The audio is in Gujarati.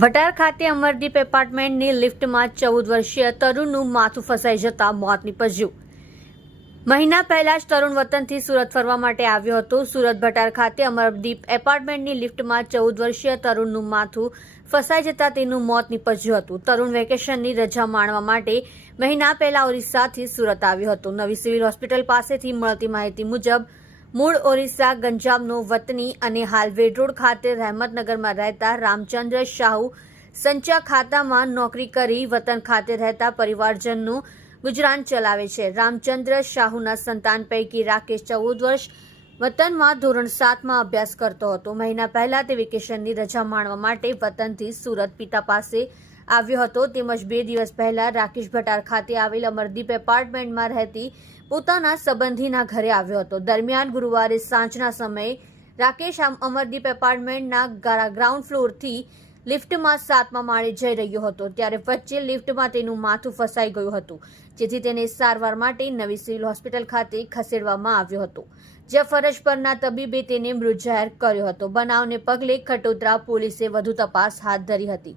વટાર ખાતે અમરદીપ એપાર્ટમેન્ટની લિફ્ટમાં ચૌદ વર્ષીય તરુણનું માથું ફસાઈ જતા મોત નીપજ્યું. મહિના પહેલા જ તરુણ વતનથી સુરત ફરવા માટે આવ્યો હતો. સુરત ભટાર ખાતે અમરદીપ એપાર્ટમેન્ટની લિફ્ટમાં ચૌદ વર્ષીય તરુણનું માથું ફસાઈ જતા તેનું મોત નીપજ્યું હતું. તરુણ વેકેશનની રજા માણવા માટે મહિના પહેલા ઓરિસ્સાથી સુરત આવ્યો હતો. નવી સિવિલ હોસ્પિટલ પાસેથી મળતી માહિતી મુજબ મૂળ ઓરિસ્સા ગંજામનો વતની અને હાલ વેડરોડ ખાતે રહેમતનગરમાં રહેતા રામચંદ્ર શાહુ સંચા ખાતામાં નોકરી કરી વતન ખાતે રહેતા પરિવારજનનું ગુજરાન ચલાવે છે. રામચંદ્ર શાહુના સંતાન પૈકી રાકેશ ચૌદ વર્ષ વતનમાં ધોરણ સાતમાં અભ્યાસ કરતો હતો. મહિના પહેલા તે વેકેશનની રજા માણવા માટે વતનથી સુરત પિતા પાસે આવ્યો હતો. તેમજ બે દિવસ પહેલા રાકેશ ભટાર ખાતે આવેલ અમરદીપ એપાર્ટમેન્ટમાં રહેતી પોતાના સંબંધીના ઘરે આવ્યો હતો. દરમિયાન ગુરુવારે સાંજના સમયે રાકેશ અમરદીપ એપાર્ટમેન્ટના ગ્રાઉન્ડ ફ્લોરથી લિફ્ટમાં સાતમા માળે જઈ રહ્યો હતો. ત્યારે વચ્ચે લિફ્ટમાં તેનું માથું ફસાઈ ગયું હતું. જેથી તેને સારવાર માટે નવી સિવિલ હોસ્પિટલ ખાતે ખસેડવામાં આવ્યો હતો. જ્યાં ફરજ પરના તબીબે તેને મૃત જાહેર કર્યો હતો. બનાવને પગલે ખટોદરા પોલીસે વધુ તપાસ હાથ ધરી હતી.